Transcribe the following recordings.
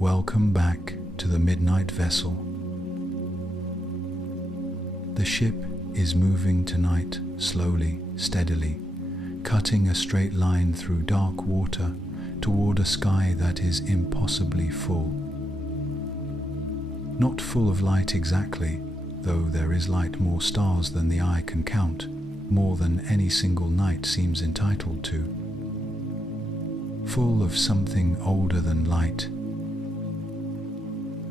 Welcome back to the Midnight Vessel. The ship is moving tonight slowly, steadily, cutting a straight line through dark water toward a sky that is impossibly full. Not full of light exactly, though there is light, more stars than the eye can count, more than any single night seems entitled to. Full of something older than light.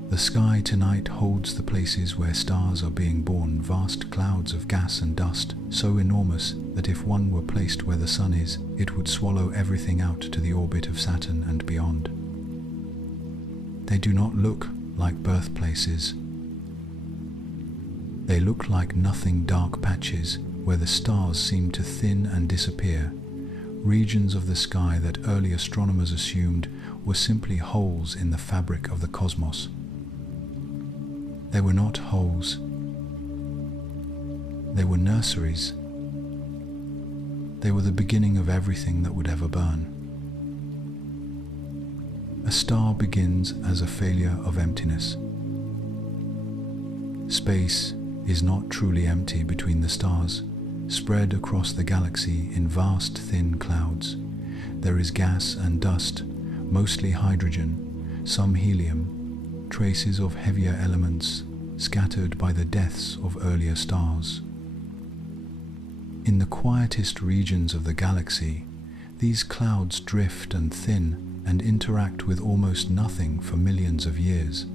The sky tonight holds the places where stars are being born, vast clouds of gas and dust, so enormous that if one were placed where the sun is, it would swallow everything out to the orbit of Saturn and beyond. They do not look like birthplaces. They look like nothing dark patches where the stars seem to thin and disappear, regions of the sky that early astronomers assumed were simply holes in the fabric of the cosmos. They were not holes. They were nurseries. They were the beginning of everything that would ever burn. A star begins as a failure of emptiness. Space is not truly empty between the stars, spread across the galaxy in vast thin clouds. There is gas and dust, mostly hydrogen, some helium, traces of heavier elements scattered by the deaths of earlier stars. In the quietest regions of the galaxy, these clouds drift and thin and interact with almost nothing for millions of years.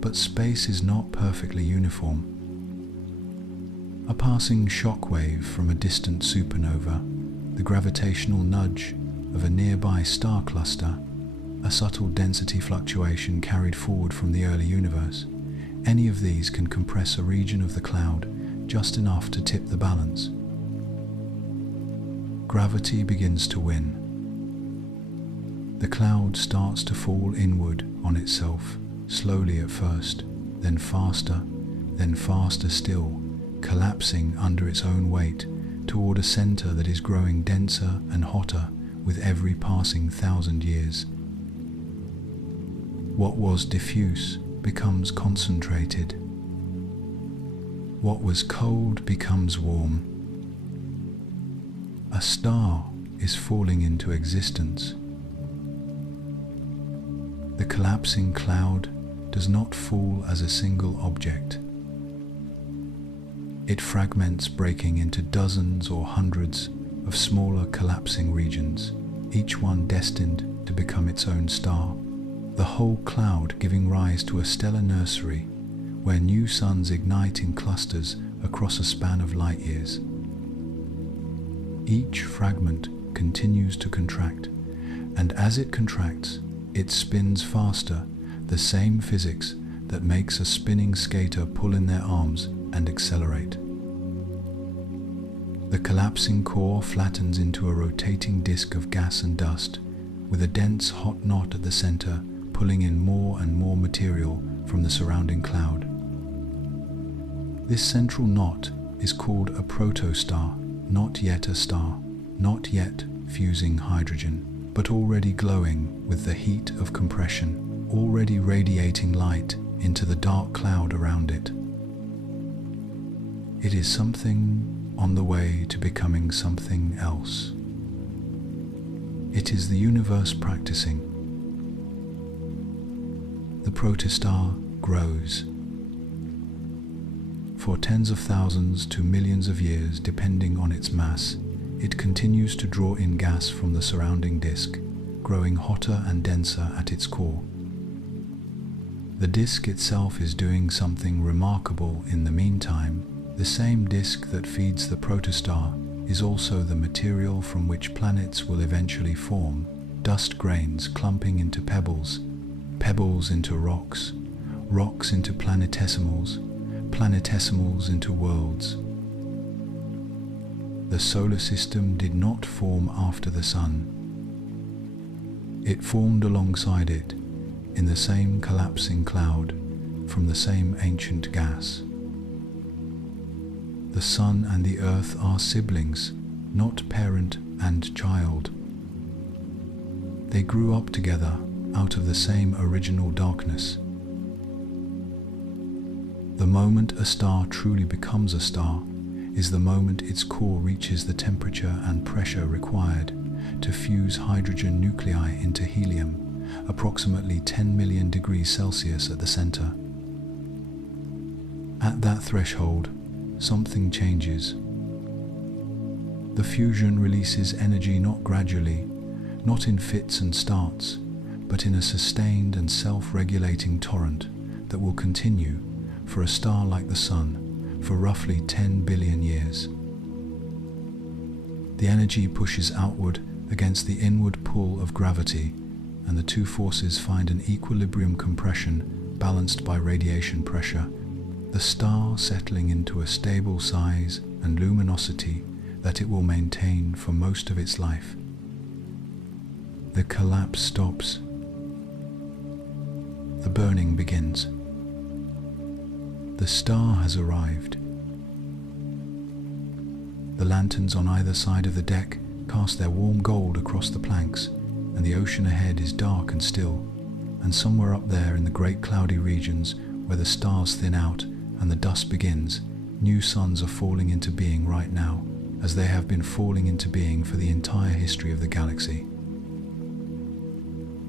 But space is not perfectly uniform. A passing shock wave from a distant supernova, the gravitational nudge of a nearby star cluster, a subtle density fluctuation carried forward from the early universe, any of these can compress a region of the cloud just enough to tip the balance. Gravity begins to win. The cloud starts to fall inward on itself, slowly at first, then faster still, collapsing under its own weight toward a center that is growing denser and hotter with every passing 1,000 years. What was diffuse becomes concentrated. What was cold becomes warm. A star is falling into existence. The collapsing cloud does not fall as a single object. It fragments, breaking into dozens or hundreds of smaller collapsing regions, each one destined to become its own star. The whole cloud giving rise to a stellar nursery where new suns ignite in clusters across a span of light years. Each fragment continues to contract, and as it contracts, it spins faster, the same physics that makes a spinning skater pull in their arms and accelerate. The collapsing core flattens into a rotating disk of gas and dust, with a dense hot knot at the center pulling in more and more material from the surrounding cloud. This central knot is called a protostar, not yet a star, not yet fusing hydrogen, but already glowing with the heat of compression, already radiating light into the dark cloud around it. It is something on the way to becoming something else. It is the universe practicing. The protostar grows. For tens of thousands to millions of years, depending on its mass, it continues to draw in gas from the surrounding disk, growing hotter and denser at its core. The disk itself is doing something remarkable in the meantime. The same disk that feeds the protostar is also the material from which planets will eventually form, dust grains clumping into pebbles, pebbles into rocks, rocks into planetesimals, planetesimals into worlds. The solar system did not form after the sun. It formed alongside it, in the same collapsing cloud, from the same ancient gas. The sun and the earth are siblings, not parent and child. They grew up together out of the same original darkness. The moment a star truly becomes a star is the moment its core reaches the temperature and pressure required to fuse hydrogen nuclei into helium, approximately 10 million degrees Celsius at the center. At that threshold, something changes. The fusion releases energy not gradually, not in fits and starts, but in a sustained and self-regulating torrent that will continue for a star like the Sun for roughly 10 billion years. The energy pushes outward against the inward pull of gravity, and the two forces find an equilibrium compression balanced by radiation pressure, the star settling into a stable size and luminosity that it will maintain for most of its life. The collapse stops. The burning begins. The star has arrived. The lanterns on either side of the deck cast their warm gold across the planks, and the ocean ahead is dark and still, and somewhere up there in the great cloudy regions where the stars thin out and the dust begins, new suns are falling into being right now, as they have been falling into being for the entire history of the galaxy.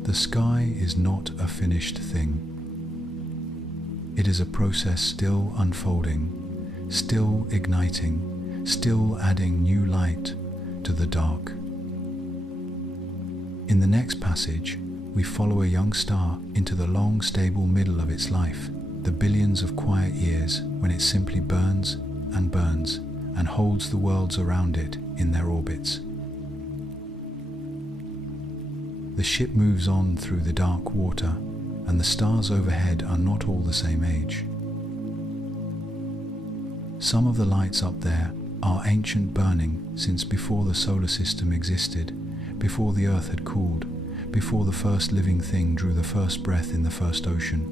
The sky is not a finished thing. It is a process still unfolding, still igniting, still adding new light to the dark. In the next passage, we follow a young star into the long, stable middle of its life, the billions of quiet years when it simply burns and holds the worlds around it in their orbits. The ship moves on through the dark water, and the stars overhead are not all the same age. Some of the lights up there are ancient, burning since before the solar system existed, before the earth had cooled, before the first living thing drew the first breath in the first ocean.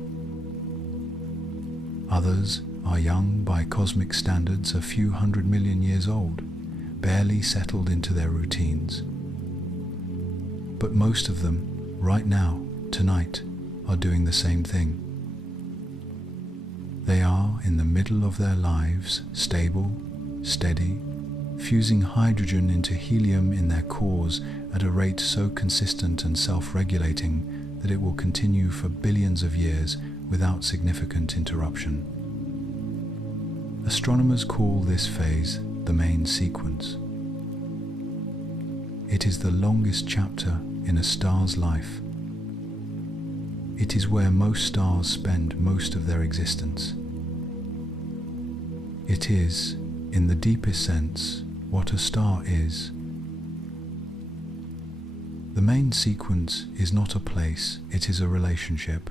Others are young by cosmic standards, a few 100 million years old, barely settled into their routines. But most of them, right now, tonight, are doing the same thing. They are in the middle of their lives, stable, steady, fusing hydrogen into helium in their cores at a rate so consistent and self-regulating that it will continue for billions of years without significant interruption. Astronomers call this phase the main sequence. It is the longest chapter in a star's life. It is where most stars spend most of their existence. It is, in the deepest sense, what a star is. The main sequence is not a place, it is a relationship.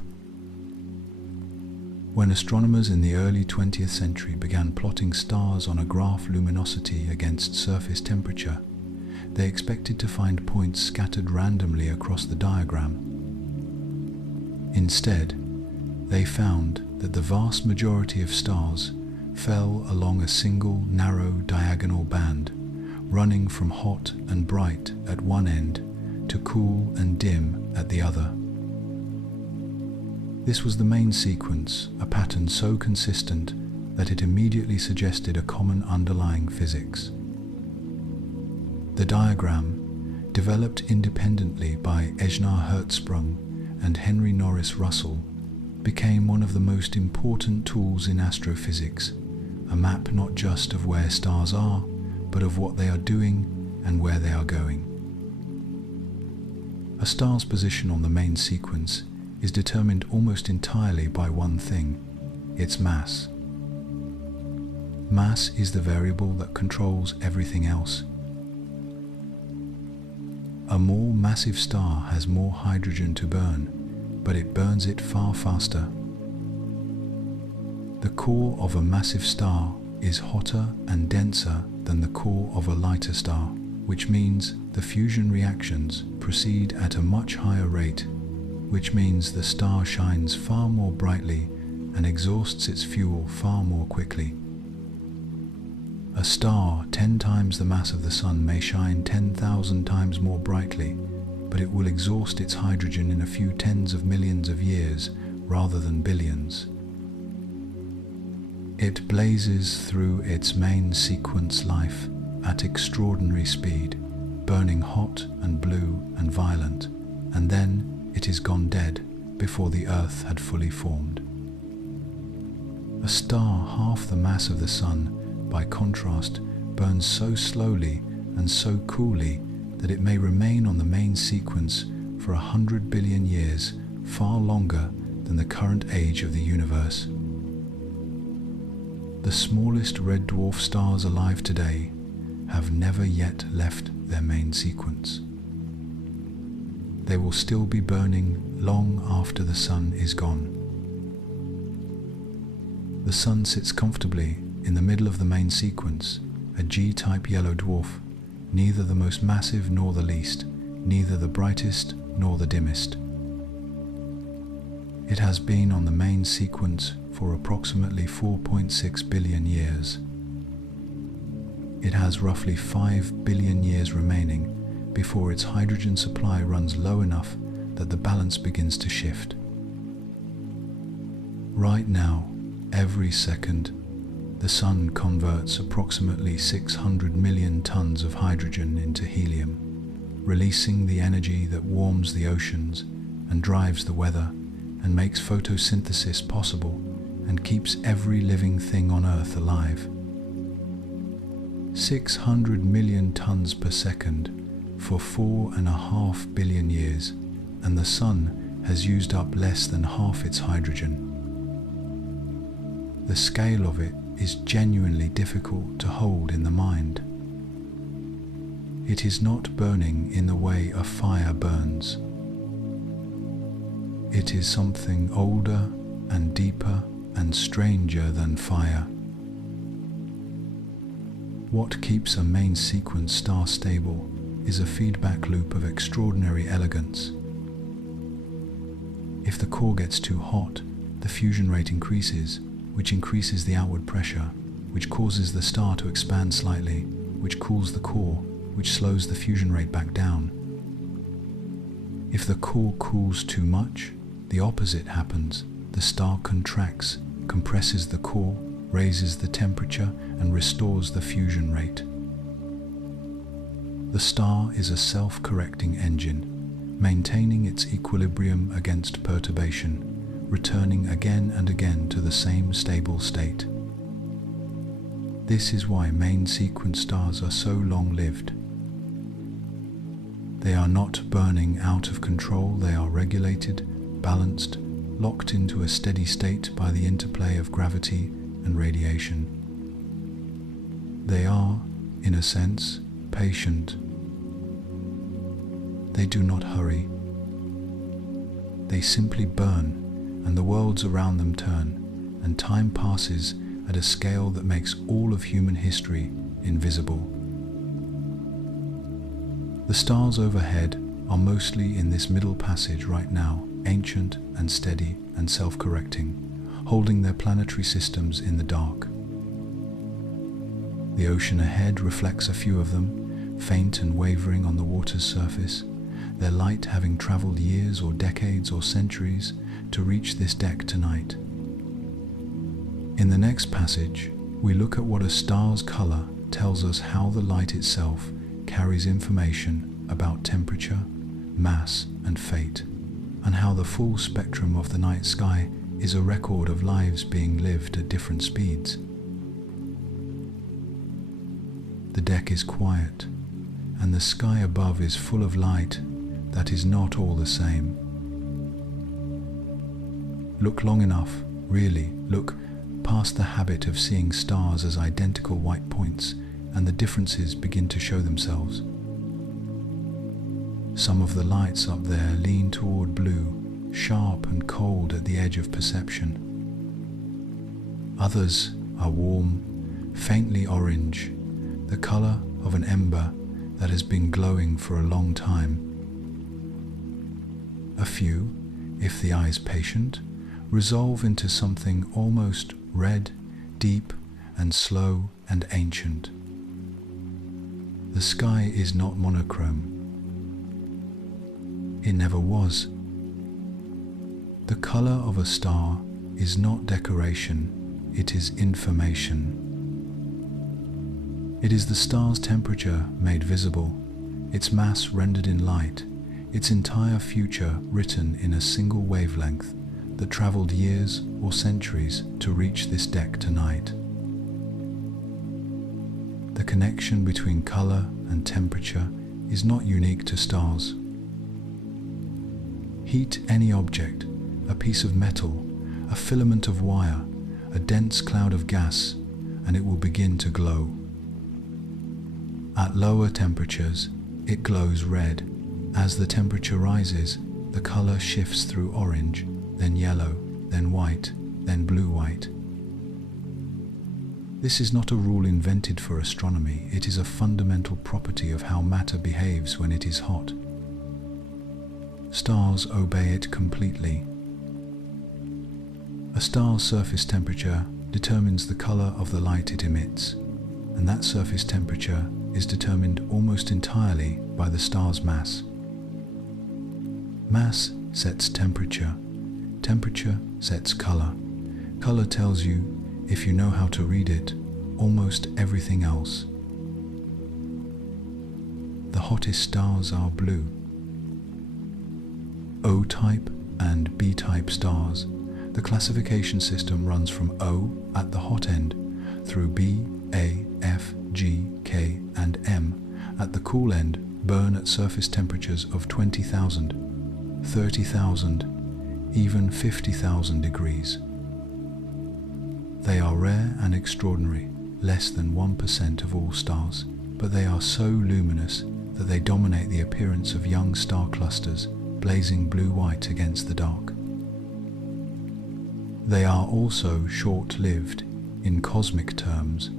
When astronomers in the early 20th century began plotting stars on a graph luminosity against surface temperature, they expected to find points scattered randomly across the diagram. Instead, they found that the vast majority of stars fell along a single narrow diagonal band, running from hot and bright at one end to cool and dim at the other. This was the main sequence, a pattern so consistent that it immediately suggested a common underlying physics. The diagram, developed independently by Ejnar Hertzsprung and Henry Norris Russell, became one of the most important tools in astrophysics, a map not just of where stars are, but of what they are doing and where they are going. A star's position on the main sequence is determined almost entirely by one thing: its mass. Mass is the variable that controls everything else. A more massive star has more hydrogen to burn, but it burns it far faster. The core of a massive star is hotter and denser than the core of a lighter star, which means the fusion reactions proceed at a much higher rate, which means the star shines far more brightly and exhausts its fuel far more quickly. A star 10 times the mass of the Sun may shine 10,000 times more brightly, but it will exhaust its hydrogen in a few tens of millions of years rather than billions. It blazes through its main sequence life at extraordinary speed, burning hot and blue and violent, and then it is gone dead before the Earth had fully formed. A star half the mass of the Sun, by contrast, burns so slowly and so coolly that it may remain on the main sequence for 100 billion years, far longer than the current age of the universe. The smallest red dwarf stars alive today have never yet left their main sequence. They will still be burning long after the Sun is gone. The Sun sits comfortably in the middle of the main sequence, a G-type yellow dwarf, neither the most massive nor the least, neither the brightest nor the dimmest. It has been on the main sequence for approximately 4.6 billion years. It has roughly 5 billion years remaining before its hydrogen supply runs low enough that the balance begins to shift. Right now, every second, the Sun converts approximately 600 million tons of hydrogen into helium, releasing the energy that warms the oceans and drives the weather and makes photosynthesis possible and keeps every living thing on Earth alive. 600 million tons per second for 4.5 billion years, and the Sun has used up less than half its hydrogen. The scale of it is genuinely difficult to hold in the mind. It is not burning in the way a fire burns. It is something older and deeper and stranger than fire. What keeps a main sequence star stable is a feedback loop of extraordinary elegance. If the core gets too hot, the fusion rate increases, which increases the outward pressure, which causes the star to expand slightly, which cools the core, which slows the fusion rate back down. If the core cools too much, the opposite happens. The star contracts, compresses the core, raises the temperature, and restores the fusion rate. The star is a self-correcting engine, maintaining its equilibrium against perturbation, returning again and again to the same stable state. This is why main sequence stars are so long-lived. They are not burning out of control, they are regulated, balanced, locked into a steady state by the interplay of gravity and radiation. They are, in a sense, patient. They do not hurry. They simply burn, and the worlds around them turn, and time passes at a scale that makes all of human history invisible. The stars overhead are mostly in this middle passage right now, ancient and steady and self-correcting, holding their planetary systems in the dark. The ocean ahead reflects a few of them, faint and wavering on the water's surface, their light having traveled years or decades or centuries to reach this deck tonight. In the next passage, we look at what a star's color tells us how the light itself carries information about temperature, mass, and fate, and how the full spectrum of the night sky is a record of lives being lived at different speeds. The deck is quiet, and the sky above is full of light that is not all the same. Look long enough, really, look past the habit of seeing stars as identical white points, and the differences begin to show themselves. Some of the lights up there lean toward blue, sharp and cold at the edge of perception. Others are warm, faintly orange, the color of an ember that has been glowing for a long time. A few, if the eye is patient, resolve into something almost red, deep, and slow and ancient. The sky is not monochrome. It never was. The color of a star is not decoration, it is information. It is the star's temperature made visible, its mass rendered in light, its entire future written in a single wavelength that traveled years or centuries to reach this deck tonight. The connection between color and temperature is not unique to stars. Heat any object, a piece of metal, a filament of wire, a dense cloud of gas, and it will begin to glow. At lower temperatures, it glows red. As the temperature rises, the color shifts through orange, then yellow, then white, then blue-white. This is not a rule invented for astronomy, it is a fundamental property of how matter behaves when it is hot. Stars obey it completely. A star's surface temperature determines the color of the light it emits, and that surface temperature is determined almost entirely by the star's mass. Mass sets temperature, temperature sets color. Color tells you, if you know how to read it, almost everything else. The hottest stars are blue. O-type and B-type stars. The classification system runs from O at the hot end through B, A, F, G, K, and M at the cool end burn at surface temperatures of 20,000, 30,000, even 50,000 degrees. They are rare and extraordinary, less than 1% of all stars, but they are so luminous that they dominate the appearance of young star clusters, blazing blue-white against the dark. They are also short-lived, in cosmic terms,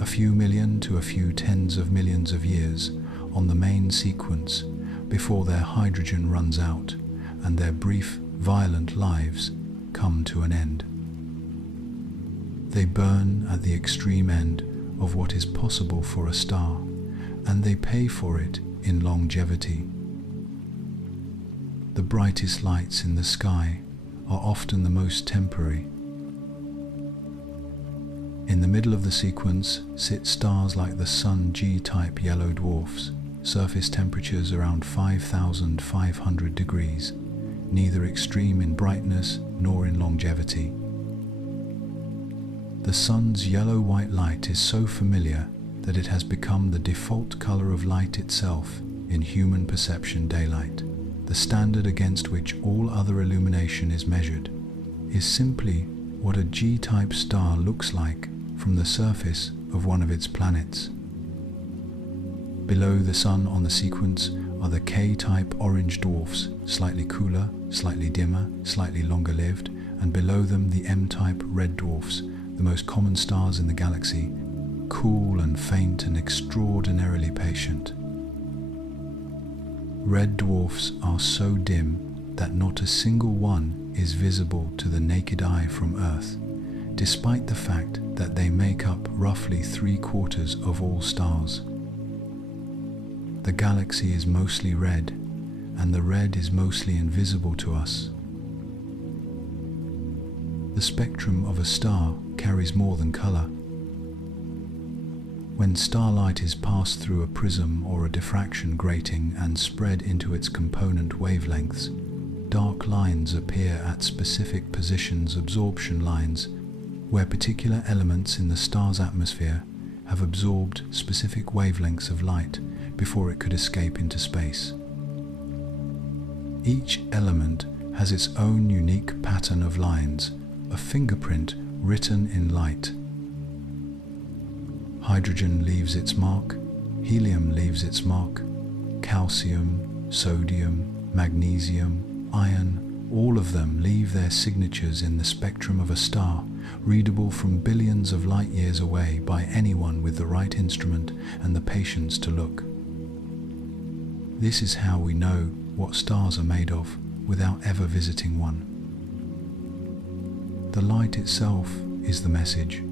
a few million to a few tens of millions of years on the main sequence before their hydrogen runs out and their brief, violent lives come to an end. They burn at the extreme end of what is possible for a star, and they pay for it in longevity. The brightest lights in the sky are often the most temporary. In the middle of the sequence sit stars like the Sun G-type yellow dwarfs, surface temperatures around 5,500 degrees, neither extreme in brightness nor in longevity. The Sun's yellow-white light is so familiar that it has become the default color of light itself in human perception daylight. The standard against which all other illumination is measured is simply what a G-type star looks like from the surface of one of its planets. Below the Sun on the sequence are the K-type orange dwarfs, slightly cooler, slightly dimmer, slightly longer lived, and below them the M-type red dwarfs, the most common stars in the galaxy, cool and faint and extraordinarily patient. Red dwarfs are so dim that not a single one is visible to the naked eye from Earth, despite the fact that they make up roughly 3/4 of all stars. The galaxy is mostly red, and the red is mostly invisible to us. The spectrum of a star carries more than color. When starlight is passed through a prism or a diffraction grating and spread into its component wavelengths, dark lines appear at specific positions, absorption lines, where particular elements in the star's atmosphere have absorbed specific wavelengths of light before it could escape into space. Each element has its own unique pattern of lines, a fingerprint written in light. Hydrogen leaves its mark, helium leaves its mark, calcium, sodium, magnesium, iron, all of them leave their signatures in the spectrum of a star, readable from billions of light years away by anyone with the right instrument and the patience to look. This is how we know what stars are made of without ever visiting one. The light itself is the message.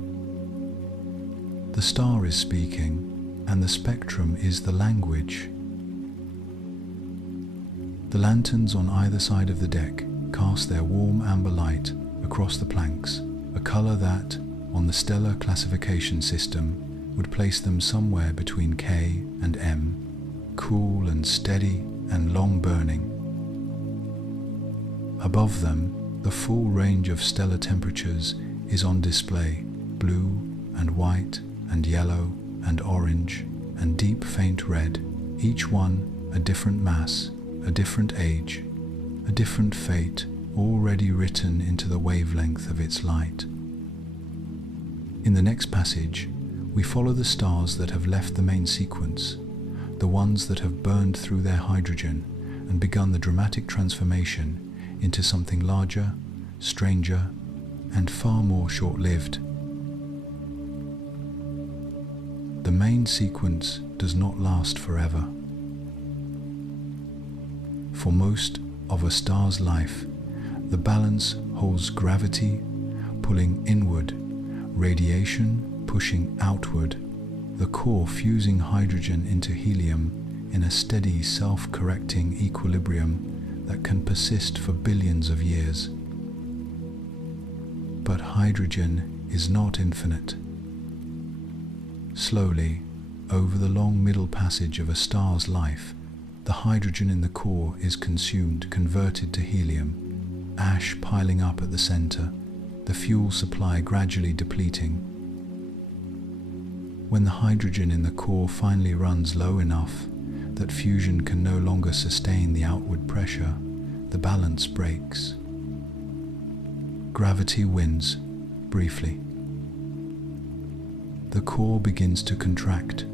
The star is speaking, and the spectrum is the language. The lanterns on either side of the deck cast their warm amber light across the planks, a color that, on the stellar classification system, would place them somewhere between K and M, cool and steady and long burning. Above them, the full range of stellar temperatures is on display: blue and white and yellow and orange and deep faint red, each one a different mass, a different age, a different fate, already written into the wavelength of its light. In the next passage, we follow the stars that have left the main sequence, the ones that have burned through their hydrogen and begun the dramatic transformation into something larger, stranger, and far more short-lived. The main sequence does not last forever. For most of a star's life, the balance holds gravity pulling inward, radiation pushing outward, the core fusing hydrogen into helium in a steady self-correcting equilibrium that can persist for billions of years. But hydrogen is not infinite. Slowly, over the long middle passage of a star's life, the hydrogen in the core is consumed, converted to helium, ash piling up at the center, the fuel supply gradually depleting. When the hydrogen in the core finally runs low enough that fusion can no longer sustain the outward pressure, the balance breaks. Gravity wins, briefly. The core begins to contract,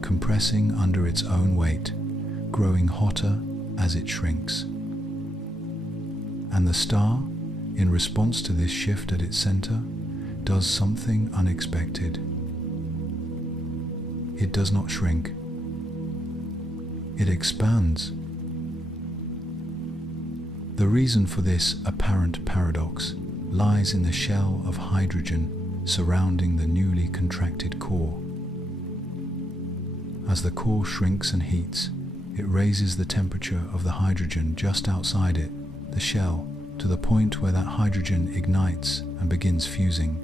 compressing under its own weight, growing hotter as it shrinks. And the star, in response to this shift at its center, does something unexpected. It does not shrink. It expands. The reason for this apparent paradox lies in the shell of hydrogen surrounding the newly contracted core. As the core shrinks and heats, it raises the temperature of the hydrogen just outside it, the shell, to the point where that hydrogen ignites and begins fusing.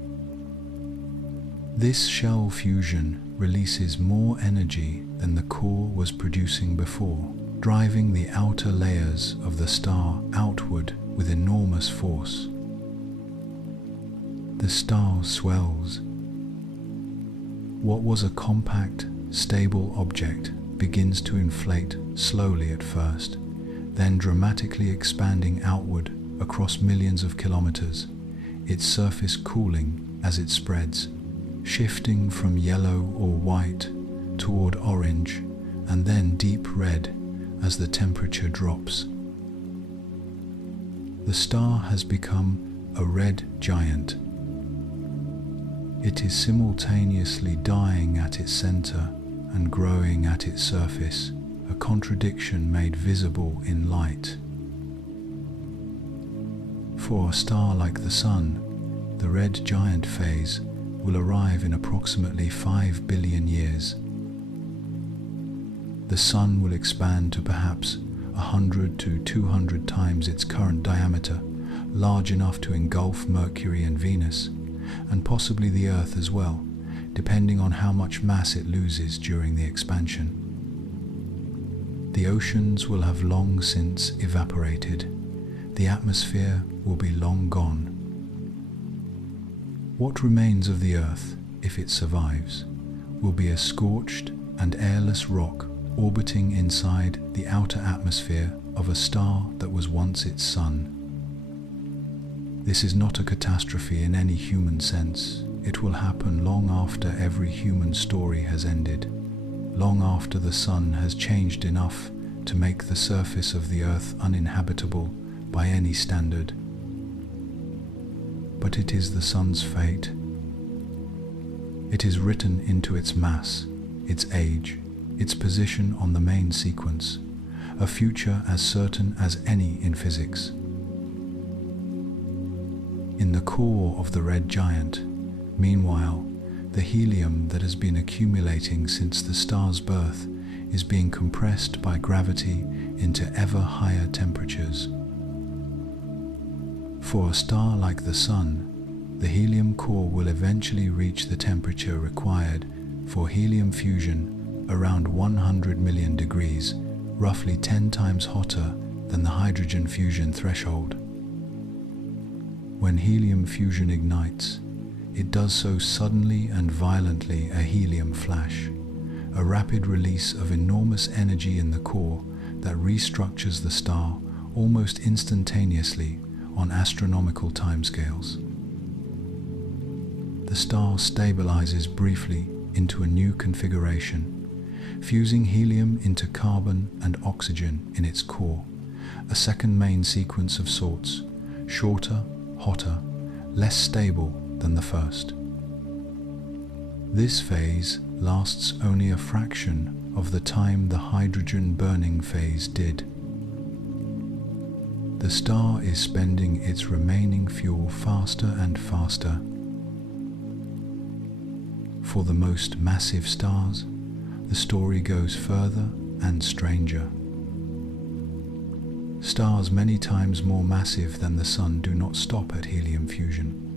This shell fusion releases more energy than the core was producing before, driving the outer layers of the star outward with enormous force. The star swells. What was a compact, stable object begins to inflate slowly at first, then dramatically expanding outward across millions of kilometers, its surface cooling as it spreads, shifting from yellow or white toward orange and then deep red as the temperature drops. The star has become a red giant. It is simultaneously dying at its center and growing at its surface, a contradiction made visible in light. For a star like the Sun, the red giant phase will arrive in approximately 5 billion years. The Sun will expand to perhaps 100 to 200 times its current diameter, large enough to engulf Mercury and Venus, and possibly the Earth as well, depending on how much mass it loses during the expansion. The oceans will have long since evaporated. The atmosphere will be long gone. What remains of the Earth, if it survives, will be a scorched and airless rock orbiting inside the outer atmosphere of a star that was once its sun. This is not a catastrophe in any human sense. It will happen long after every human story has ended, long after the Sun has changed enough to make the surface of the Earth uninhabitable by any standard. But it is the Sun's fate. It is written into its mass, its age, its position on the main sequence, a future as certain as any in physics. In the core of the red giant, meanwhile, the helium that has been accumulating since the star's birth is being compressed by gravity into ever higher temperatures. For a star like the Sun, the helium core will eventually reach the temperature required for helium fusion, around 100 million degrees, roughly 10 times hotter than the hydrogen fusion threshold. When helium fusion ignites, it does so suddenly and violently, a helium flash, a rapid release of enormous energy in the core that restructures the star almost instantaneously on astronomical timescales. The star stabilizes briefly into a new configuration, fusing helium into carbon and oxygen in its core, a second main sequence of sorts, shorter, hotter, less stable than the first. This phase lasts only a fraction of the time the hydrogen burning phase did. The star is spending its remaining fuel faster and faster. For the most massive stars, the story goes further and stranger. Stars many times more massive than the Sun do not stop at helium fusion.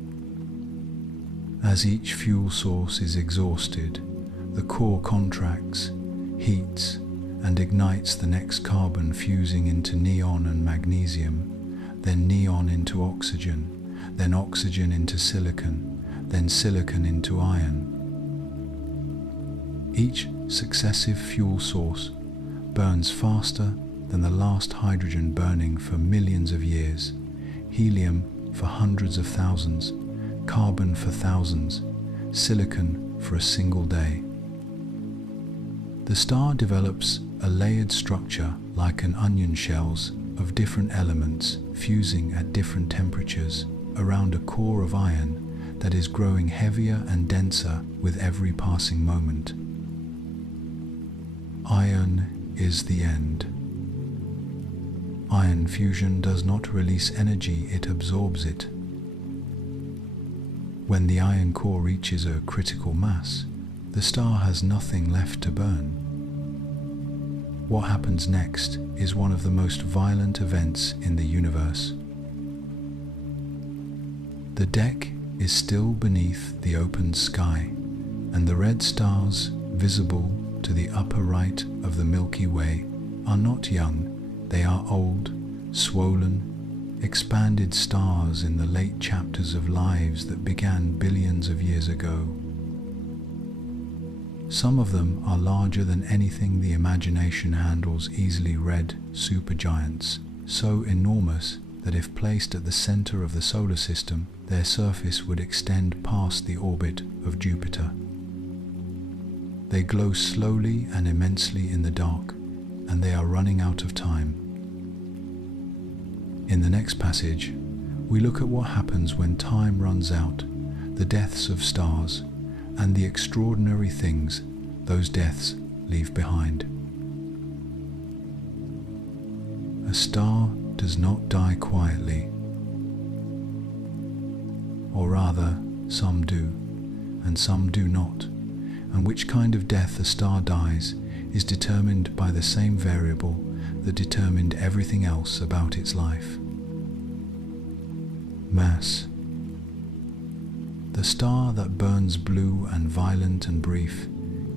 As each fuel source is exhausted, the core contracts, heats, and ignites the next carbon, fusing into neon and magnesium, then neon into oxygen, then oxygen into silicon, then silicon into iron. Each successive fuel source burns faster than the last hydrogen, burning for millions of years, helium for hundreds of thousands, carbon for thousands, silicon for a single day. The star develops a layered structure like an onion shells of different elements fusing at different temperatures around a core of iron that is growing heavier and denser with every passing moment. Iron is the end. Iron fusion does not release energy, it absorbs it. When the iron core reaches a critical mass, the star has nothing left to burn. What happens next is one of the most violent events in the universe. The deck is still beneath the open sky, and the red stars visible to the upper right of the Milky Way are not young, they are old, swollen, expanded stars in the late chapters of lives that began billions of years ago. Some of them are larger than anything the imagination handles easily, red supergiants, so enormous that if placed at the center of the solar system, their surface would extend past the orbit of Jupiter. They glow slowly and immensely in the dark, and they are running out of time. In the next passage, we look at what happens when time runs out, the deaths of stars, and the extraordinary things those deaths leave behind. A star does not die quietly. Or rather, some do, and some do not. And which kind of death a star dies is determined by the same variable that determined everything else about its life: mass. The star that burns blue and violent and brief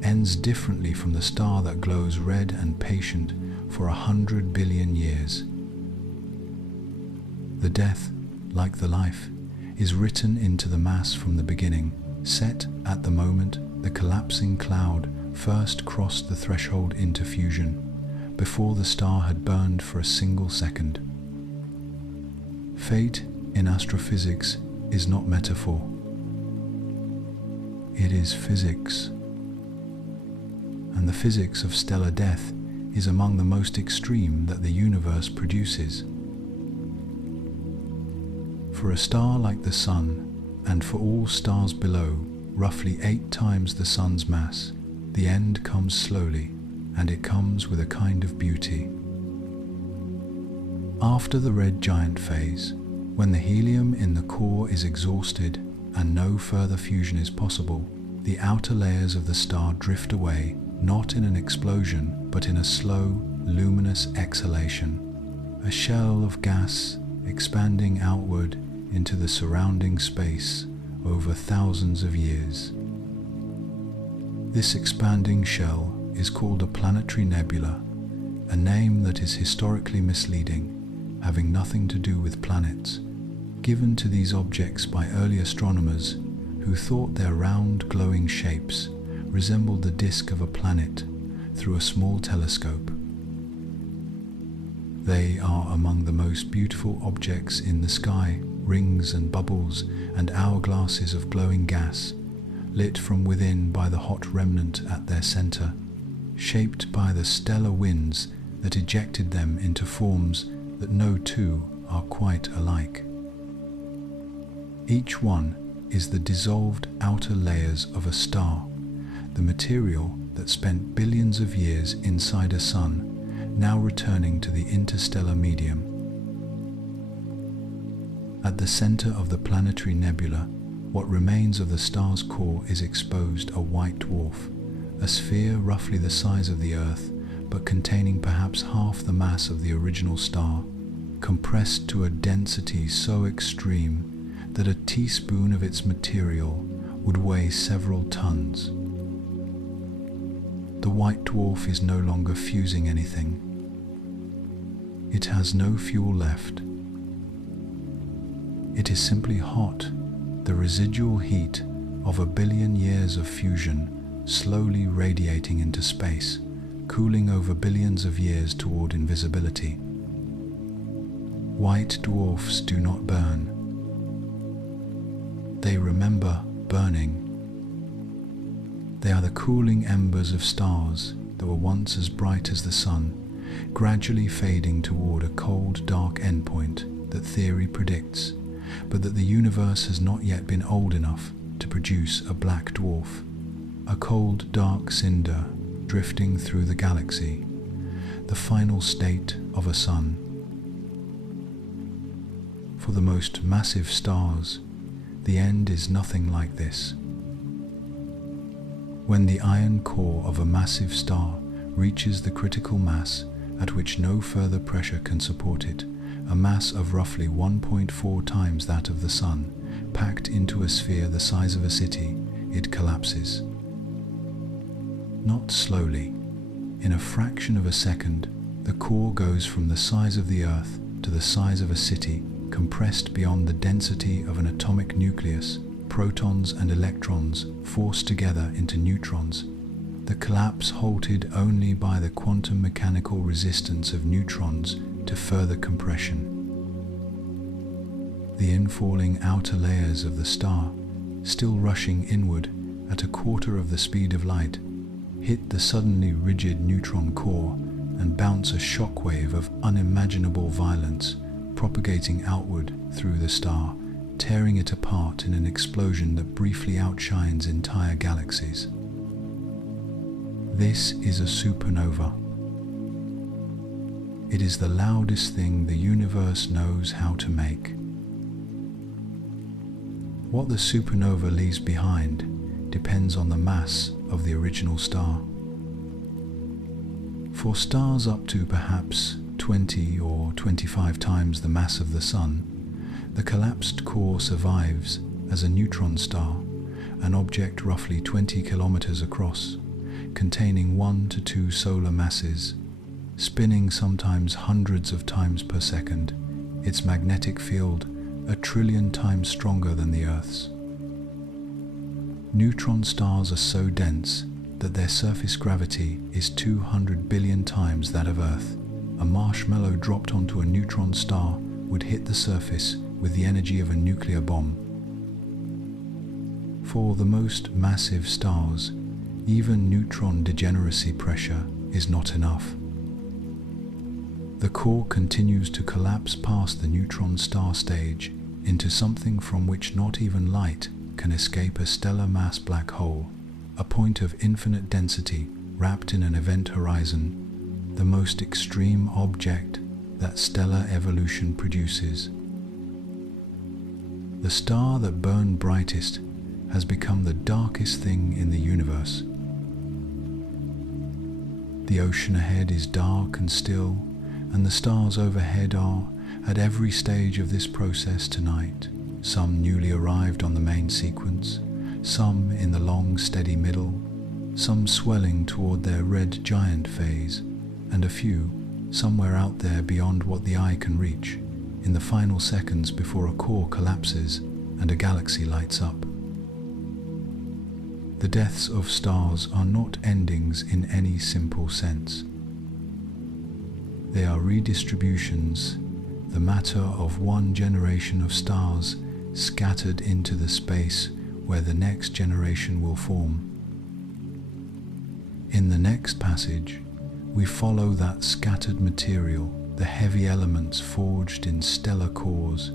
ends differently from the star that glows red and patient for 100 billion years. The death, like the life, is written into the mass from the beginning, set at the moment the collapsing cloud first crossed the threshold into fusion, before the star had burned for a single second. Fate in astrophysics is not metaphor. It is physics. And the physics of stellar death is among the most extreme that the universe produces. For a star like the Sun, and for all stars below, roughly 8 times the Sun's mass, the end comes slowly, and it comes with a kind of beauty. After the red giant phase, when the helium in the core is exhausted and no further fusion is possible, the outer layers of the star drift away not in an explosion, but in a slow, luminous exhalation, a shell of gas expanding outward into the surrounding space over thousands of years. This expanding shell is called a planetary nebula, a name that is historically misleading, having nothing to do with planets, given to these objects by early astronomers who thought their round, glowing shapes resembled the disk of a planet through a small telescope. They are among the most beautiful objects in the sky, rings and bubbles and hourglasses of glowing gas, lit from within by the hot remnant at their center, shaped by the stellar winds that ejected them into forms that no two are quite alike. Each one is the dissolved outer layers of a star, the material that spent billions of years inside a sun, now returning to the interstellar medium. At the center of the planetary nebula, what remains of the star's core is exposed a white dwarf, a sphere roughly the size of the Earth, but containing perhaps half the mass of the original star, compressed to a density so extreme that a teaspoon of its material would weigh several tons. The white dwarf is no longer fusing anything. It has no fuel left. It is simply hot, the residual heat of a billion years of fusion slowly radiating into space, cooling over billions of years toward invisibility. White dwarfs do not burn. They remember burning. They are the cooling embers of stars that were once as bright as the sun, gradually fading toward a cold, dark endpoint that theory predicts, but that the universe has not yet been old enough to produce a black dwarf, a cold, dark cinder drifting through the galaxy, the final state of a sun. For the most massive stars, the end is nothing like this. When the iron core of a massive star reaches the critical mass at which no further pressure can support it, a mass of roughly 1.4 times that of the Sun, packed into a sphere the size of a city, it collapses. Not slowly. In a fraction of a second, the core goes from the size of the Earth to the size of a city, compressed beyond the density of an atomic nucleus, protons and electrons forced together into neutrons. The collapse halted only by the quantum mechanical resistance of neutrons to further compression. The infalling outer layers of the star, still rushing inward at a quarter of the speed of light, hit the suddenly rigid neutron core and bounce a shockwave of unimaginable violence, propagating outward through the star, tearing it apart in an explosion that briefly outshines entire galaxies. This is a supernova. It is the loudest thing the universe knows how to make. What the supernova leaves behind depends on the mass of the original star. For stars up to perhaps 20 or 25 times the mass of the Sun, the collapsed core survives as a neutron star, an object roughly 20 kilometers across, containing 1 to 2 solar masses, spinning sometimes hundreds of times per second, its magnetic field 1 trillion times stronger than the Earth's. Neutron stars are so dense that their surface gravity is 200 billion times that of Earth. A marshmallow dropped onto a neutron star would hit the surface with the energy of a nuclear bomb. For the most massive stars, even neutron degeneracy pressure is not enough. The core continues to collapse past the neutron star stage into something from which not even light can escape, a stellar mass black hole, a point of infinite density wrapped in an event horizon, the most extreme object that stellar evolution produces. The star that burned brightest has become the darkest thing in the universe. The ocean ahead is dark and still, and the stars overhead are, at every stage of this process tonight, some newly arrived on the main sequence, some in the long steady middle, some swelling toward their red giant phase, and a few somewhere out there beyond what the eye can reach, in the final seconds before a core collapses and a galaxy lights up. The deaths of stars are not endings in any simple sense. They are redistributions, the matter of one generation of stars scattered into the space where the next generation will form. In the next passage, we follow that scattered material, the heavy elements forged in stellar cores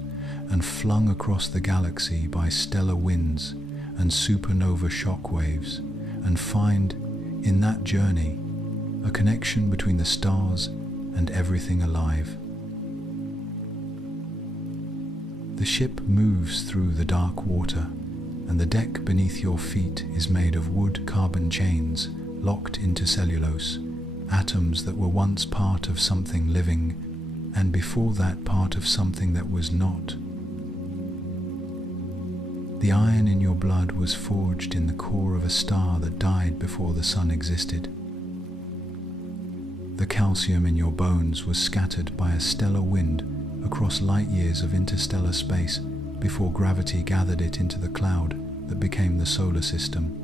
and flung across the galaxy by stellar winds and supernova shockwaves, and find, in that journey, a connection between the stars and everything alive. The ship moves through the dark water, and the deck beneath your feet is made of wood carbon chains locked into cellulose, atoms that were once part of something living, and before that part of something that was not. The iron in your blood was forged in the core of a star that died before the sun existed. The calcium in your bones was scattered by a stellar wind across light years of interstellar space before gravity gathered it into the cloud that became the solar system.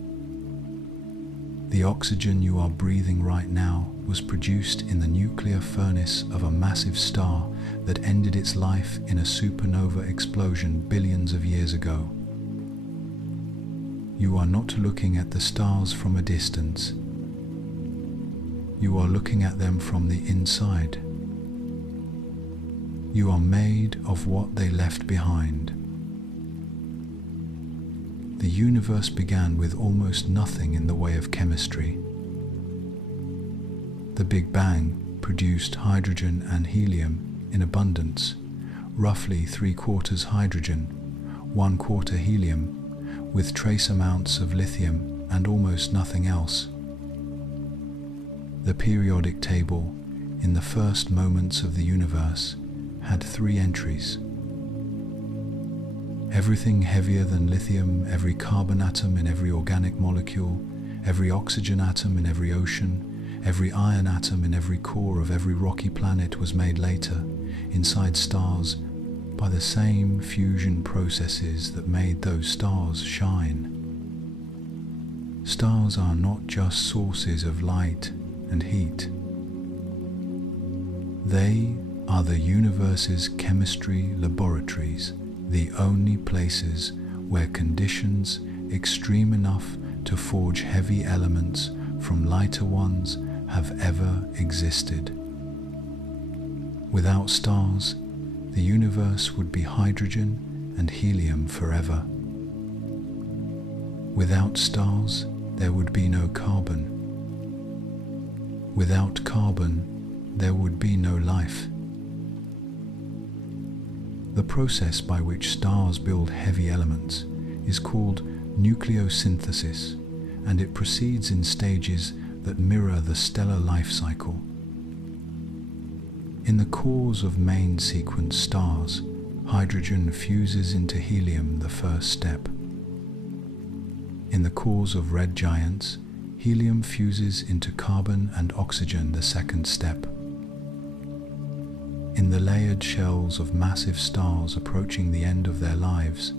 The oxygen you are breathing right now was produced in the nuclear furnace of a massive star that ended its life in a supernova explosion billions of years ago. You are not looking at the stars from a distance. You are looking at them from the inside. You are made of what they left behind. The universe began with almost nothing in the way of chemistry. The Big Bang produced hydrogen and helium in abundance, roughly 3/4 hydrogen, 1/4 helium, with trace amounts of lithium and almost nothing else. The periodic table, in the first moments of the universe, had 3 entries. Everything heavier than lithium, every carbon atom in every organic molecule, every oxygen atom in every ocean, every iron atom in every core of every rocky planet was made later, inside stars, by the same fusion processes that made those stars shine. Stars are not just sources of light and heat. They are the universe's chemistry laboratories, the only places where conditions extreme enough to forge heavy elements from lighter ones have ever existed. Without stars, the universe would be hydrogen and helium forever. Without stars, there would be no carbon. Without carbon, there would be no life. The process by which stars build heavy elements is called nucleosynthesis, and it proceeds in stages that mirror the stellar life cycle. In the cores of main sequence stars, hydrogen fuses into helium, the first step. In the cores of red giants, helium fuses into carbon and oxygen, the second step. In the layered shells of massive stars approaching the end of their lives,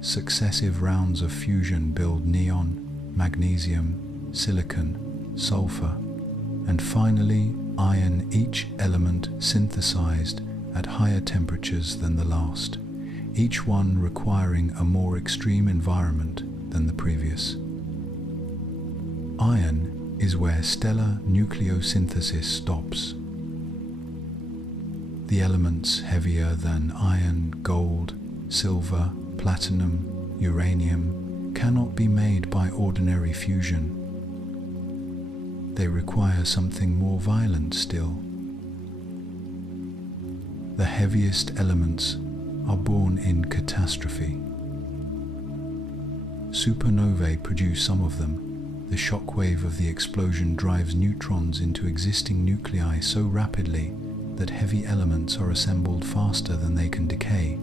successive rounds of fusion build neon, magnesium, silicon, sulfur, and finally iron, each element synthesized at higher temperatures than the last, each one requiring a more extreme environment than the previous. Iron is where stellar nucleosynthesis stops. The elements heavier than iron, gold, silver, platinum, uranium cannot be made by ordinary fusion. They require something more violent still. The heaviest elements are born in catastrophe. Supernovae produce some of them, The shock wave of the explosion drives neutrons into existing nuclei so rapidly that heavy elements are assembled faster than they can decay,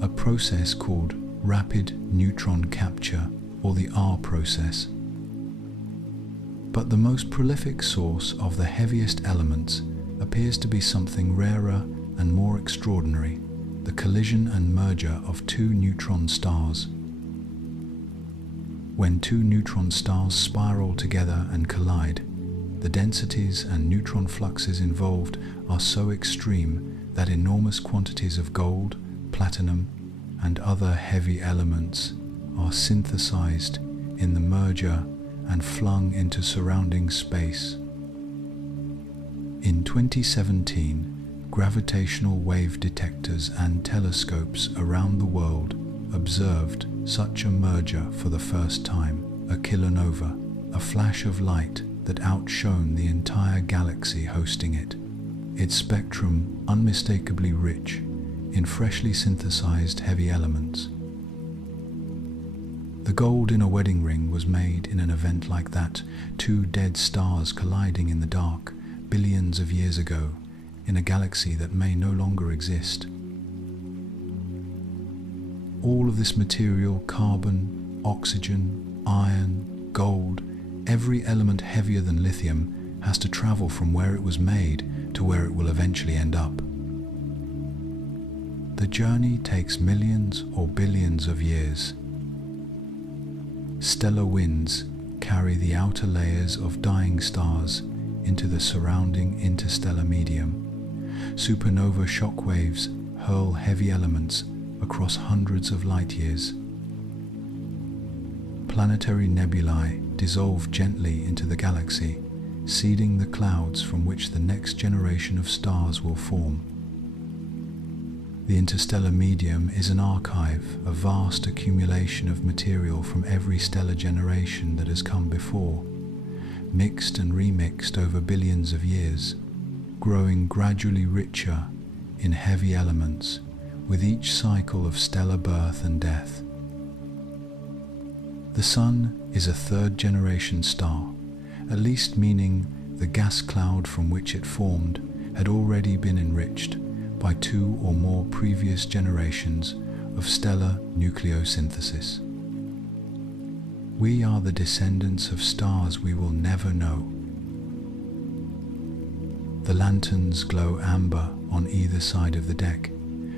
a process called rapid neutron capture, or the Are process. But the most prolific source of the heaviest elements appears to be something rarer and more extraordinary: the collision and merger of two neutron stars. When two neutron stars spiral together and collide, the densities and neutron fluxes involved are so extreme that enormous quantities of gold, platinum, and other heavy elements are synthesized in the merger and flung into surrounding space. In 2017, gravitational wave detectors and telescopes around the world observed such a merger for the first time, a kilonova, a flash of light that outshone the entire galaxy hosting it, its spectrum unmistakably rich in freshly synthesized heavy elements. The gold in a wedding ring was made in an event like that, two dead stars colliding in the dark billions of years ago in a galaxy that may no longer exist. All of this material, carbon, oxygen, iron, gold, every element heavier than lithium, has to travel from where it was made to where it will eventually end up. The journey takes millions or billions of years. Stellar winds carry the outer layers of dying stars into the surrounding interstellar medium. Supernova shock waves hurl heavy elements across hundreds of light years. Planetary nebulae dissolve gently into the galaxy, seeding the clouds from which the next generation of stars will form. The interstellar medium is an archive, a vast accumulation of material from every stellar generation that has come before, mixed and remixed over billions of years, growing gradually richer in heavy elements with each cycle of stellar birth and death. The Sun is a third-generation star, at least meaning the gas cloud from which it formed had already been enriched by two or more previous generations of stellar nucleosynthesis. We are the descendants of stars we will never know. The lanterns glow amber on either side of the deck,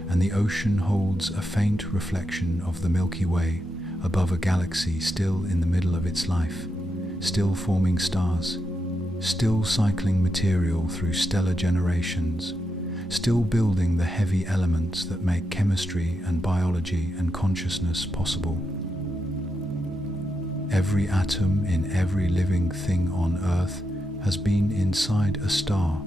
and the ocean holds a faint reflection of the Milky Way above a galaxy still in the middle of its life, still forming stars, still cycling material through stellar generations, still building the heavy elements that make chemistry and biology and consciousness possible. Every atom in every living thing on Earth has been inside a star.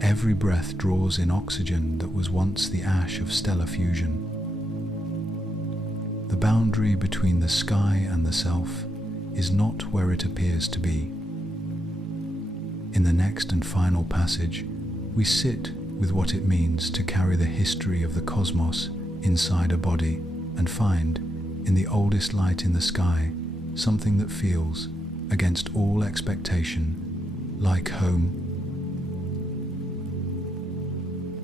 Every breath draws in oxygen that was once the ash of stellar fusion. The boundary between the sky and the self is not where it appears to be. In the next and final passage, we sit with what it means to carry the history of the cosmos inside a body and find, in the oldest light in the sky, something that feels, against all expectation, like home.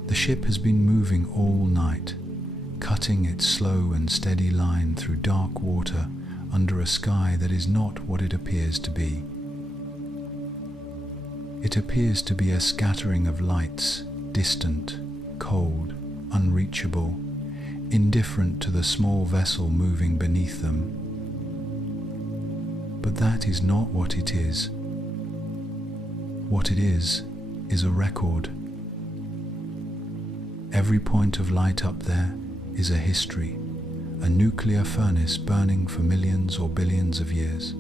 The ship has been moving all night, cutting its slow and steady line through dark water under a sky that is not what it appears to be. It appears to be a scattering of lights, distant, cold, unreachable, indifferent to the small vessel moving beneath them. But that is not what it is. What it is a record. Every point of light up there is a history, a nuclear furnace burning for millions or billions of years,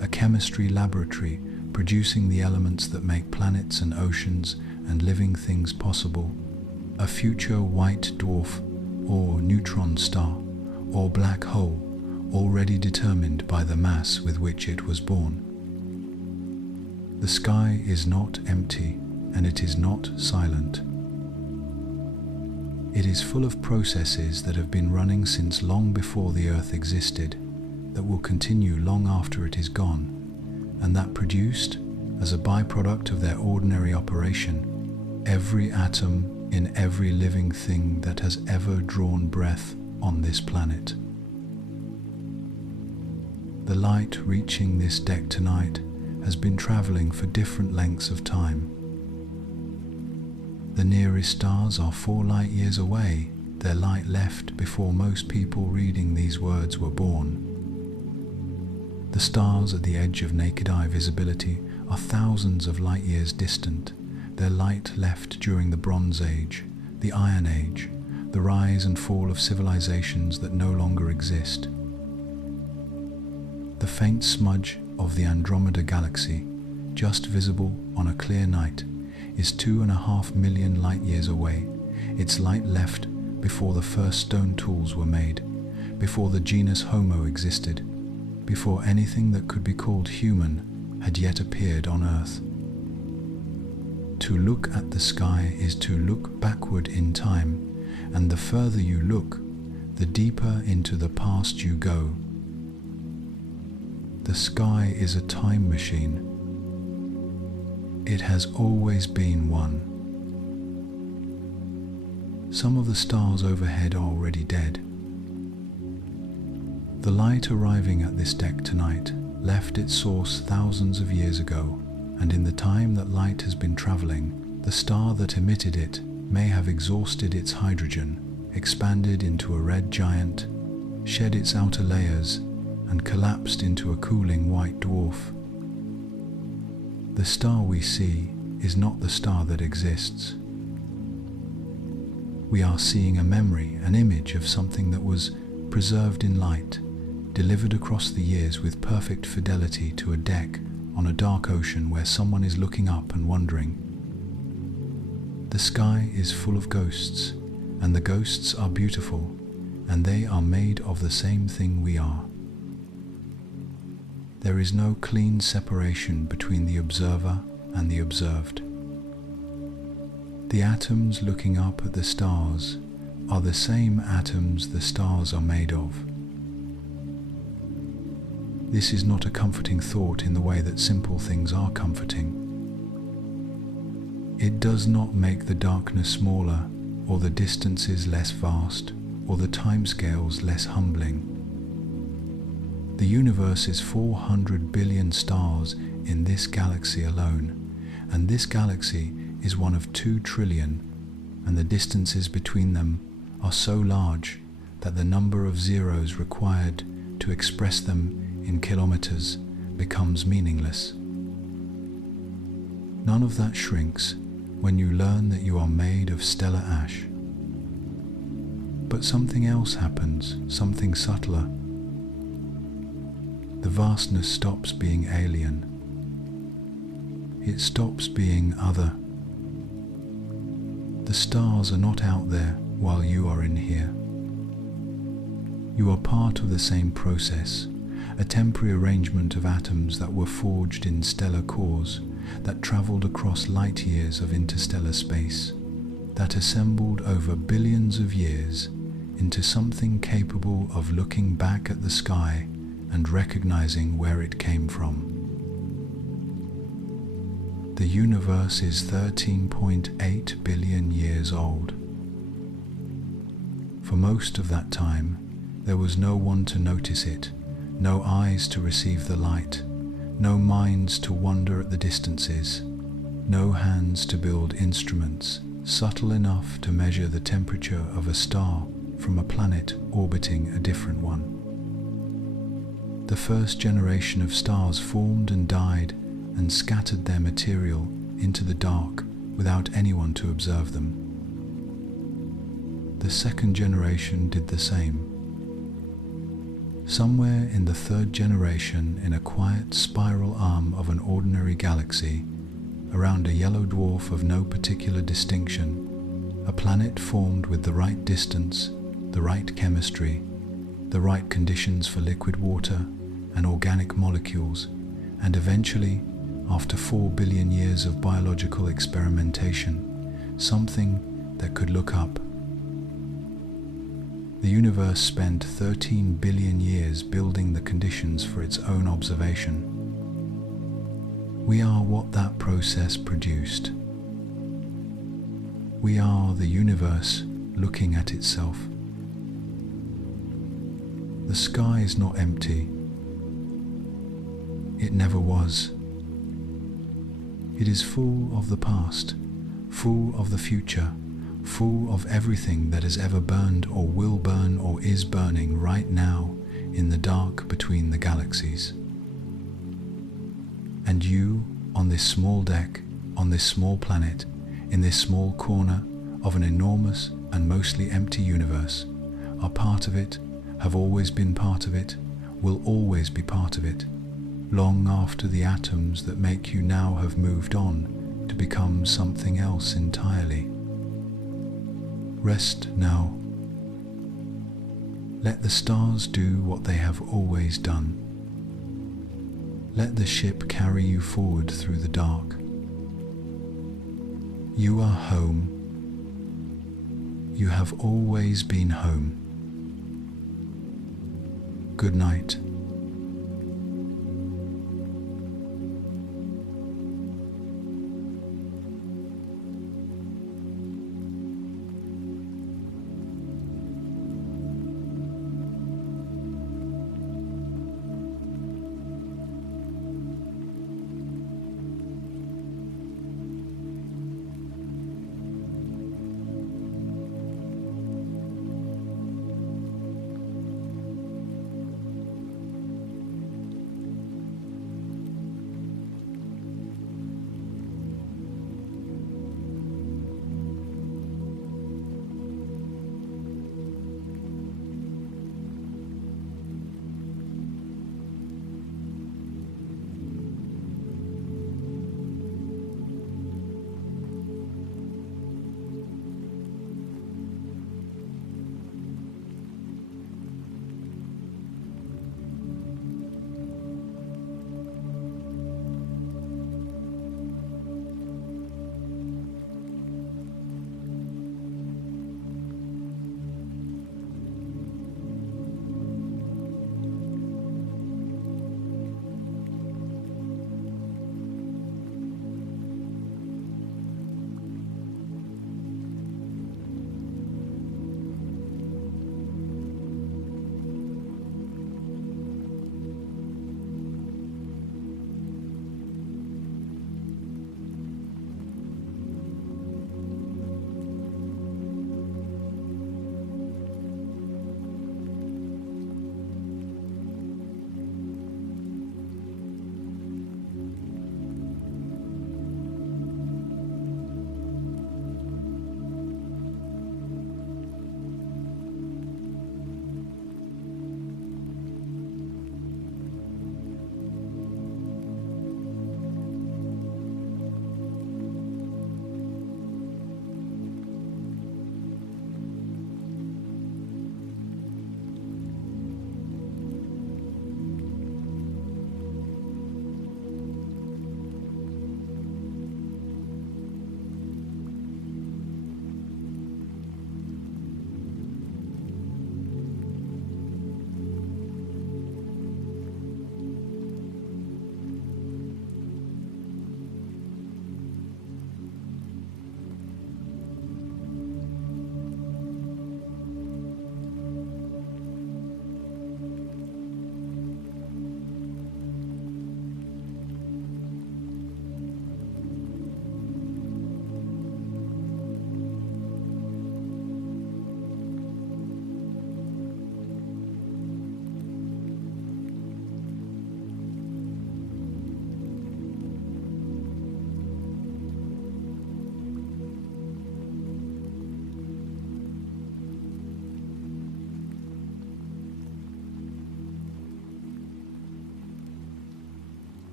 a chemistry laboratory producing the elements that make planets and oceans and living things possible, a future white dwarf or neutron star or black hole already determined by the mass with which it was born. The sky is not empty and it is not silent. It is full of processes that have been running since long before the Earth existed, that will continue long after it is gone, and that produced, as a byproduct of their ordinary operation, every atom in every living thing that has ever drawn breath on this planet. The light reaching this deck tonight has been traveling for different lengths of time. The nearest stars are 4 light years away. Their light left before most people reading these words were born. The stars at the edge of naked eye visibility are thousands of light years distant. Their light left during the Bronze Age, the Iron Age, the rise and fall of civilizations that no longer exist. The faint smudge of the Andromeda Galaxy, just visible on a clear night, is 2.5 million light years away. Its light left before the first stone tools were made, before the genus Homo existed, before anything that could be called human had yet appeared on Earth. To look at the sky is to look backward in time, and the further you look, the deeper into the past you go. The sky is a time machine. It has always been one. Some of the stars overhead are already dead. The light arriving at this deck tonight left its source thousands of years ago, and in the time that light has been traveling, the star that emitted it may have exhausted its hydrogen, expanded into a red giant, shed its outer layers, and collapsed into a cooling white dwarf. The star we see is not the star that exists. We are seeing a memory, an image of something that was preserved in light, delivered across the years with perfect fidelity to a deck on a dark ocean where someone is looking up and wondering. The sky is full of ghosts, and the ghosts are beautiful, and they are made of the same thing we are. There is no clean separation between the observer and the observed. The atoms looking up at the stars are the same atoms the stars are made of. This is not a comforting thought in the way that simple things are comforting. It does not make the darkness smaller, or the distances less vast, or the timescales less humbling. The universe is 400 billion stars in this galaxy alone, and this galaxy is one of 2 trillion, and the distances between them are so large that the number of zeros required to express them in kilometers becomes meaningless. None of that shrinks when you learn that you are made of stellar ash. But something else happens, something subtler. The vastness stops being alien. It stops being other. The stars are not out there while you are in here. You are part of the same process, a temporary arrangement of atoms that were forged in stellar cores, that travelled across light years of interstellar space, that assembled over billions of years into something capable of looking back at the sky and recognizing where it came from. The universe is 13.8 billion years old. For most of that time, there was no one to notice it, no eyes to receive the light, no minds to wonder at the distances, no hands to build instruments subtle enough to measure the temperature of a star from a planet orbiting a different one. The first generation of stars formed and died and scattered their material into the dark without anyone to observe them. The second generation did the same. Somewhere in the third generation, in a quiet spiral arm of an ordinary galaxy, around a yellow dwarf of no particular distinction, a planet formed with the right distance, the right chemistry, the right conditions for liquid water and organic molecules, and eventually, after 4 billion years of biological experimentation, something that could look up. The universe spent 13 billion years building the conditions for its own observation. We are what that process produced. We are the universe looking at itself. The sky is not empty. It never was. It is full of the past, full of the future, full of everything that has ever burned or will burn or is burning right now in the dark between the galaxies. And you, on this small deck, on this small planet, in this small corner of an enormous and mostly empty universe, are part of it, have always been part of it, will always be part of it, long after the atoms that make you now have moved on to become something else entirely. Rest now. Let the stars do what they have always done. Let the ship carry you forward through the dark. You are home. You have always been home. Good night.